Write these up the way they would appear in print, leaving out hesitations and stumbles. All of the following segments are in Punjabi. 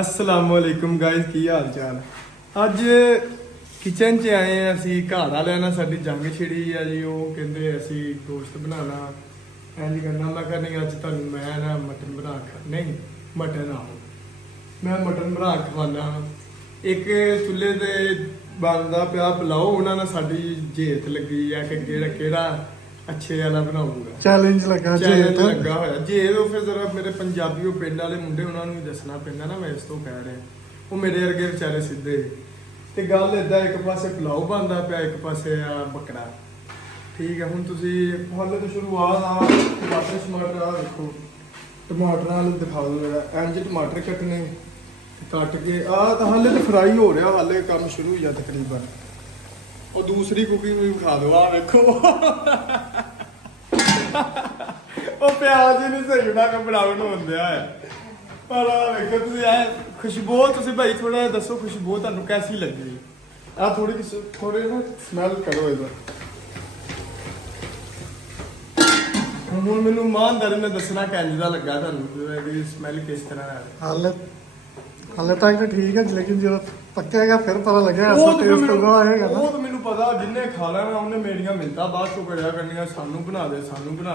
अस्सलामुअलैकुम गाइस की हाल चाल। ਅੱਜ ਕਿਚਨ 'ਚ ਆਏ ਆ ਅਸੀਂ। ਘਰ ਵਾਲਿਆਂ ਨਾਲ ਸਾਡੀ ਜੰਗ ਛਿੜੀ ਆ ਜੀ। ਉਹ ਕਹਿੰਦੇ ਅਸੀਂ ਗੋਸ਼ਤ ਬਣਾਉਣਾ ਇੰਝ ਕਰਨਾ। ਮੈਂ ਕਿਹਾ ਨਹੀਂ ਅੱਜ ਤੁਹਾਨੂੰ ਮੈਂ ਨਾ ਮਟਨ ਬਣਾ ਕੇ ਨਹੀਂ ਮਟਨ ਆਓ ਮੈਂ ਮਟਨ ਬਣਾ ਕੇ ਖਵਾਉਣਾ। ਇੱਕ ਚੁੱਲ੍ਹੇ ਤੇ ਬਣਦਾ ਪਿਆ ਪੁਲਾਓ। ਉਹਨਾਂ ਨਾਲ ਸਾਡੀ ਜੇਤ ਲੱਗੀ ਆ ਕਿ ਕਿਹੜਾ ਅੱਛੇ ਵਾਲਾ ਬਣਾਊਗਾ। ਚੈਲੰਜ ਲੱਗਾ ਹੋਇਆ ਜੇ ਉਹ ਫਿਰ ਜ਼ਰਾ ਮੇਰੇ ਪੰਜਾਬੀ ਉਹ ਪਿੰਡ ਵਾਲੇ ਮੁੰਡੇ ਉਹਨਾਂ ਨੂੰ ਵੀ ਦੱਸਣਾ ਪੈਂਦਾ ਨਾ। ਮੈਂ ਇਸ ਤੋਂ ਕਹਿ ਰਿਹਾ ਉਹ ਮੇਰੇ ਵਰਗੇ ਵਿਚਾਰੇ ਸਿੱਧੇ ਤੇ ਗੱਲ ਏਦਾਂ ਇੱਕ ਪਾਸੇ ਪੁਲਾਓ ਬਣਦਾ ਪਿਆ ਇੱਕ ਪਾਸੇ ਆ ਬੱਕਰਾ। ਠੀਕ ਹੈ ਹੁਣ ਤੁਸੀਂ ਹਾਲੇ ਤੋਂ ਸ਼ੁਰੂਆਤ ਆ ਟਮਾਟਰ ਆ ਦੇਖੋ। ਟਮਾਟਰਾਂ ਵਾਲੇ ਦਿਖਾ ਦਿਓ ਜਰਾ। ਇੰਜ ਟਮਾਟਰ ਕੱਟਣੇ ਕੱਟ ਕੇ ਆ ਤਾਂ ਹਾਲੇ ਤਾਂ ਫਰਾਈ ਹੋ ਰਿਹਾ। ਹਾਲੇ ਕੰਮ ਸ਼ੁਰੂ ਹੀ ਆ ਤਕਰੀਬਨ। ਉਹ ਦੂਸਰੀ ਕੁਕਿੰਗ ਵੀ ਵਿਖਾ ਦਿਓ। ਆ ਵੇਖੋ ਉਹ ਪਿਆਜ਼ ਹੀ ਨਹੀਂ ਸਹੀ ਉਹਨਾਂ ਕਾ ਬਰਾਊਨ ਹੁੰਦਿਆ ਹੈ। ਪਰ ਆ ਵੇਖੋ ਤੁਸੀਂ ਐ ਖੁਸ਼ਬੂ ਤੁਸੀਂ ਭਾਈ ਥੋੜਾ ਜਿਹਾ ਦੱਸੋ ਖੁਸ਼ਬੂ ਤੁਹਾਨੂੰ ਕੈਸੀ ਲੱਗੀ? ਆ ਥੋੜੇ ਨਾ ਸਮੈਲ ਕਰੋ ਇਹਦਾ। ਹੁਣ ਮੈਨੂੰ ਇਮਾਨਦਾਰੀ ਨਾਲ ਦੱਸਣਾ ਕਿੰਜ ਦਾ ਲੱਗਾ ਤੁਹਾਨੂੰ ਇਹਦੀ ਸਮੈਲ ਕਿਸ ਤਰ੍ਹਾਂ ਆ ਰਹੀ? ਹਾਲੇ ਤੱਕ ਤਾਂ ਠੀਕ ਹੈ ਲੇਕਿਨ ਜਦੋਂ ਪੱਕੇਗਾ ਫਿਰ ਪਤਾ ਲੱਗੇਗਾ ਅਸਲ ਟੇਸਟ ਹੋਗਾ ਆਏਗਾ ਨਾ। ਉਹ ਤਾਂ ਮੈਨੂੰ ਪਤਾ ਜਿੰਨੇ ਖਾ ਲੈਣਾ ਉਹਨੇ ਮੇਰੀਆਂ ਮਿੰਤਾਂ ਬਾਅਦ ਚੋਂ ਕਰਿਆ ਕਰਨੀਆਂ ਸਾਨੂੰ ਬਣਾ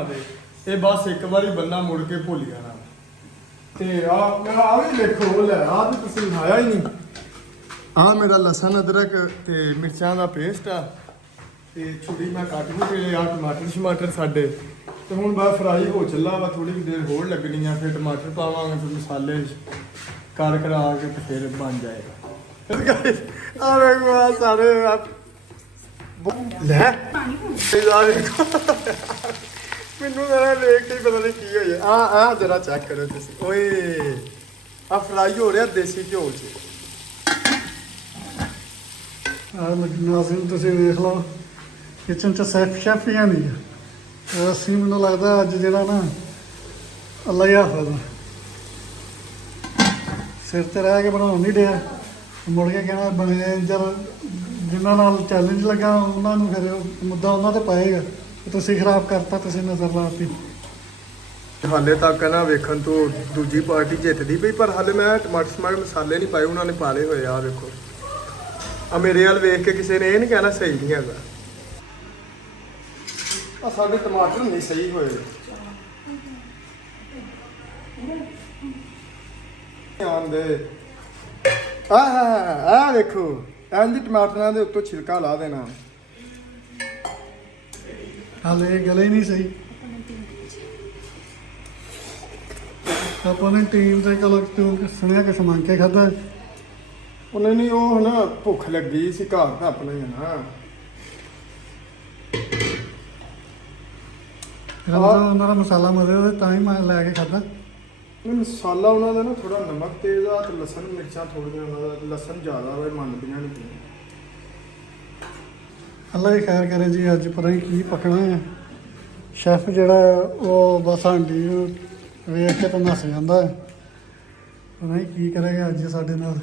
ਦੇ। ਇਹ ਬਸ ਇੱਕ ਵਾਰੀ ਬੰਦਾ ਮੁੜ ਕੇ ਭੁੱਲ ਜਾਣਾ। ਤੇ ਆ ਵੀ ਦੇਖੋ ਲੈ ਆ ਵੀ ਤੁਸੀਂ ਖਾਇਆ ਹੀ ਨਹੀਂ। ਆ ਮੇਰਾ ਲਸਣ ਅਦਰਕ ਤੇ ਮਿਰਚਾਂ ਦਾ ਪੇਸਟ ਆ ਤੇ ਛੁਰੀ ਮੈਂ ਕੱਟ ਕੇ ਆ ਟਮਾਟਰ ਸਾਡੇ ਤੇ ਹੁਣ ਬਸ ਫਰਾਈ ਹੋ ਚੱਲਾ ਵਾ। ਥੋੜੀ ਦੇਰ ਹੋਰ ਲੱਗਣੀ ਆ ਫਿਰ ਟਮਾਟਰ ਪਾਵਾਂਗੇ ਫਿਰ ਮਸਾਲੇ ਕਰ ਕਰਾ ਕੇ ਤੇ ਫਿਰ ਬਣ ਜਾਏਗਾ। ਆ ਵੇਖੋ ਆ ਸਾਰੇ ਲੈ ਮੈਨੂੰ ਮੇਰਾ ਵੇਖ ਕੇ ਪਤਾ ਨਹੀਂ ਕੀ ਹੋਇਆ। ਆ ਜਰਾ ਚੈੱਕ ਕਰੋ ਤੁਸੀਂ। ਓਏ ਆ ਫਰਾਈ ਹੋ ਰਿਹਾ ਦੇਸੀ ਘਿਓ 'ਚ। ਨਾਜ਼ਰੀਨ ਤੁਸੀਂ ਵੇਖ ਲਓ ਕਿਚਨ 'ਚ ਸ਼ੈਫ ਹੀ ਨਹੀਂ। ਅਸੀਂ ਮੈਨੂੰ ਲੱਗਦਾ ਅੱਜ ਜਿਹੜਾ ਨਾ ਅੱਲਾ ਹੀ ਹਾਫਿਜ਼ ਸਿਰ ਤੇ ਰਹਿ ਕੇ ਬਣਾਉਣ ਨਹੀਂ ਡਿਆ। ਮੁੜ ਕੇ ਕਹਿਣਾ ਬਣੇ ਜਿਨ੍ਹਾਂ ਨਾਲ ਚੈਲੰਜ ਲੱਗਾ ਉਹਨਾਂ ਨੂੰ ਫਿਰ ਮੁੱਦਾ ਉਹਨਾਂ ਤੇ ਪਾਏਗਾ। ਤੁਸੀਂ ਖਰਾਬ ਕਰਤਾ ਤੁਸੀਂ ਨਜ਼ਰ ਲਾਤੀ। ਹਾਲੇ ਤੱਕ ਨਾ ਵੇਖਣ ਤੋਂ ਦੂਜੀ ਪਾਰਟੀ ਜਿੱਤਦੀ ਪਈ ਪਰ ਹਾਲੇ ਮੈਂ ਟਮਾਟਰ ਮਸਾਲੇ ਨਹੀਂ ਪਾਏ ਉਹਨਾਂ ਨੇ ਪਾਲੇ ਹੋਏ ਆ ਵੇਖੋ। ਆ ਮੇਰੇ ਵੱਲ ਵੇਖ ਕੇ ਕਿਸੇ ਨੇ ਇਹ ਨਹੀਂ ਕਹਿਣਾ ਸਹੀ ਨਹੀਂ ਹੈਗਾ। ਆ ਸਾਡੇ ਟਮਾਟਰ ਨਹੀਂ ਸਹੀ ਹੋਏ। ਆਂਦੇ ਆ ਵੇਖੋ ਇੰਜ ਟਮਾਟਰਾਂ ਦੇ ਉੱਤੋਂ ਛਿਲਕਾ ਲਾ ਦੇਣਾ। ਹਾਲੇ ਇਹ ਗਲੇ ਨਹੀਂ ਸਹੀ। ਆਪਾਂ ਨੇ ਟੀਮ ਤੇ ਚਲੋ ਸੁਣਿਆ ਕਿ ਸਮਾਨ ਕੇ ਖਾਦਾ ਉਹਨੇ ਨਹੀਂ ਉਹ ਨਾ ਭੁੱਖ ਲੱਗੀ ਸੀ ਘਰ ਤਾਂ ਆਪਣਾ ਹੀ ਨਾ। ਉਹਨਾਂ ਦਾ ਮਸਾਲਾ ਮਜ਼ੇ ਤਾਂ ਹੀ ਮੈਂ ਲੈ ਕੇ ਖਾਦਾ। ਮਸਾਲਾ ਉਹਨਾਂ ਦਾ ਨਾ ਥੋੜਾ ਨਮਕ ਤੇਜ਼ ਆ ਤੇ ਲਸਣ ਮਿਰਚਾਂ ਥੋੜੀਆਂ ਉਹਨਾਂ ਦਾ ਲਸਣ ਜ਼ਿਆਦਾ ਵਾ ਮੰਨਦੀਆਂ ਨਹੀਂ। ਅੱਲਾ ਹੀ ਖੈਰ ਕਰੇ ਜੀ। ਅੱਜ ਪਤਾ ਨਹੀਂ ਕੀ ਪਕਣਾ ਹੈ। ਸ਼ੈਫ ਜਿਹੜਾ ਉਹ ਬਸ ਆਂਟੀ ਨੂੰ ਵੇਖ ਕੇ ਤਾਂ ਨੱਸ ਜਾਂਦਾ ਹੈ। ਪਤਾ ਨਹੀਂ ਕੀ ਕਰੇਗਾ ਅੱਜ ਸਾਡੇ ਨਾਲ।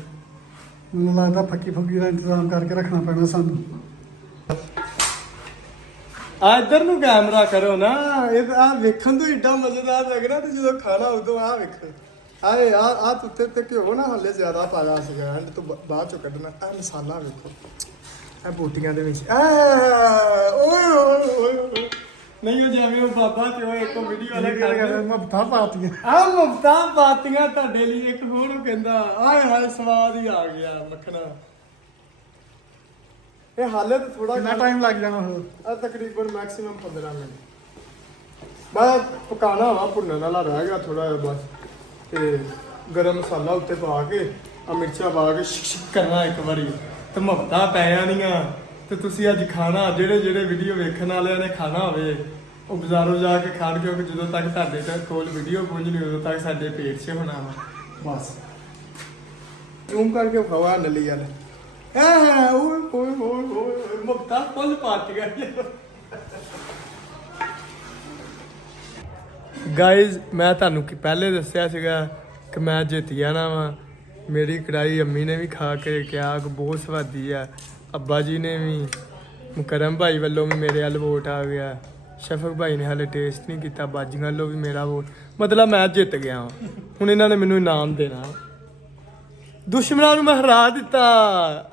ਮੈਨੂੰ ਲੱਗਦਾ ਫੱਕੀ ਦਾ ਇੰਤਜ਼ਾਮ ਕਰਕੇ ਰੱਖਣਾ ਪੈਣਾ ਸਾਨੂੰ। ਆ ਇੱਧਰ ਨੂੰ ਕੈਮਰਾ ਕਰੋ ਨਾ। ਇਹ ਆ ਵੇਖਣ ਤੋਂ ਏਡਾ ਮਜ਼ੇਦਾਰ ਲੱਗਣਾ ਤੇ ਜਦੋਂ ਖਾਣਾ ਉਦੋਂ ਆ ਵੇਖੋ। ਆਏ ਆ ਉੱਤੇ ਤੇ ਘਿਓ ਨਾ ਹਲੇ ਜ਼ਿਆਦਾ ਪਾਇਆ ਸੀਗਾ ਐਂਡ ਤੋਂ ਬਾਅਦ ਚੋਂ ਕੱਢਣਾ। ਆ ਮਸਾਲਾ ਵੇਖੋ ਆ ਬੋਟੀਆਂ ਦੇ ਵਿੱਚ ਓਏ ਨਹੀਂ ਉਹ ਜਿਵੇਂ ਉਹ ਬਾਬਾ ਤੇ ਉਹ ਇੱਕ ਵੀਡੀਓ ਵਾਲਾ ਕਰ ਮਫਤਾ ਪਾਤੀਆਂ। ਆ ਮਫਤਾ ਪਾਤੀਆਂ ਤੁਹਾਡੇ ਲਈ। ਇੱਕ ਹੋਰ ਉਹ ਕਹਿੰਦਾ ਆਏ ਹਾਏ ਸਵਾਦ ਹੀ ਆ ਗਿਆ ਮੱਖਣਾ। ਇਹ ਹਾਲੇ ਤਾਂ ਥੋੜਾ ਕਿੰਨਾ ਟਾਈਮ ਲੱਗ ਜਾਣਾ ਹੋਰ? ਆ ਤਕਰੀਬਨ ਮੈਕਸਿਮਮ 15 ਮਿੰਟ ਬਸ ਪਕਾਣਾ ਵਾ। ਭੁੰਨਣ ਵਾਲਾ ਰਹਿ ਗਿਆ ਥੋੜਾ ਜਿਹਾ ਬਸ। ਤੇ ਗਰਮ ਮਸਾਲਾ ਉੱਤੇ ਪਾ ਕੇ ਆ ਮਿਰਚਾਂ ਪਾ ਕੇ ਸ਼ਿਕ ਕਰਨਾ ਇੱਕ ਵਾਰੀ ਤੇ ਮਫਤਾ ਪੈ ਜਾਣੀਆਂ। ਤੇ ਤੁਸੀਂ ਅੱਜ ਖਾਣਾ ਜਿਹੜੇ ਵੀਡੀਓ ਵੇਖਣ ਵਾਲਿਆਂ ਨੇ ਖਾਣਾ ਹੋਵੇ ਉਹ ਬਾਜ਼ਾਰੋਂ ਜਾ ਕੇ ਖਾਣ ਕਿਉਂਕਿ ਜਦੋਂ ਤੱਕ ਤੁਹਾਡੇ ਕੋਲ ਵੀਡੀਓ ਪਹੁੰਚਣੀ ਉਦੋਂ ਤੱਕ ਸਾਡੇ ਪੇਟ 'ਚ ਹੋਣਾ ਵਾ ਬਸ। ਜ਼ੂਮ ਕਰਕੇ ਖਵਾ ਨਲੀ ਵਾਲੇ ਓਏ ਮਫਤਾ ਫੁੱਲ ਪਾਤੀ ਗਿਆ। ਗਾਇਜ਼ ਮੈਂ ਤੁਹਾਨੂੰ ਪਹਿਲੇ ਦੱਸਿਆ ਸੀਗਾ ਕਿ ਮੈਂ ਜਿੱਤ ਜਾਣਾ ਵਾ। ਮੇਰੀ ਕੜਾਈ ਅੰਮੀ ਨੇ ਵੀ ਖਾ ਕੇ ਕਿਹਾ ਕਿ ਬਹੁਤ ਸਵਾਦੀ ਆ। ਅੱਬਾ ਜੀ ਨੇ ਵੀ ਮੁਕਰਮ ਭਾਈ ਵੱਲੋਂ ਵੀ ਮੇਰੇ ਵੱਲ ਵੋਟ ਆ ਗਿਆ। ਸ਼ਫਕ ਭਾਈ ਨੇ ਹਾਲੇ ਟੇਸਟ ਨਹੀਂ ਕੀਤਾ। ਬਾਜੀਆਂ ਵੱਲੋਂ ਵੀ ਮੇਰਾ ਵੋਟ ਮਤਲਬ ਮੈਂ ਜਿੱਤ ਗਿਆ ਵਾਂ। ਹੁਣ ਇਹਨਾਂ ਨੇ ਮੈਨੂੰ ਇਨਾਮ ਦੇਣਾ। ਦੁਸ਼ਮਣਾਂ ਨੂੰ ਮੈਂ ਹਰਾ ਦਿੱਤਾ।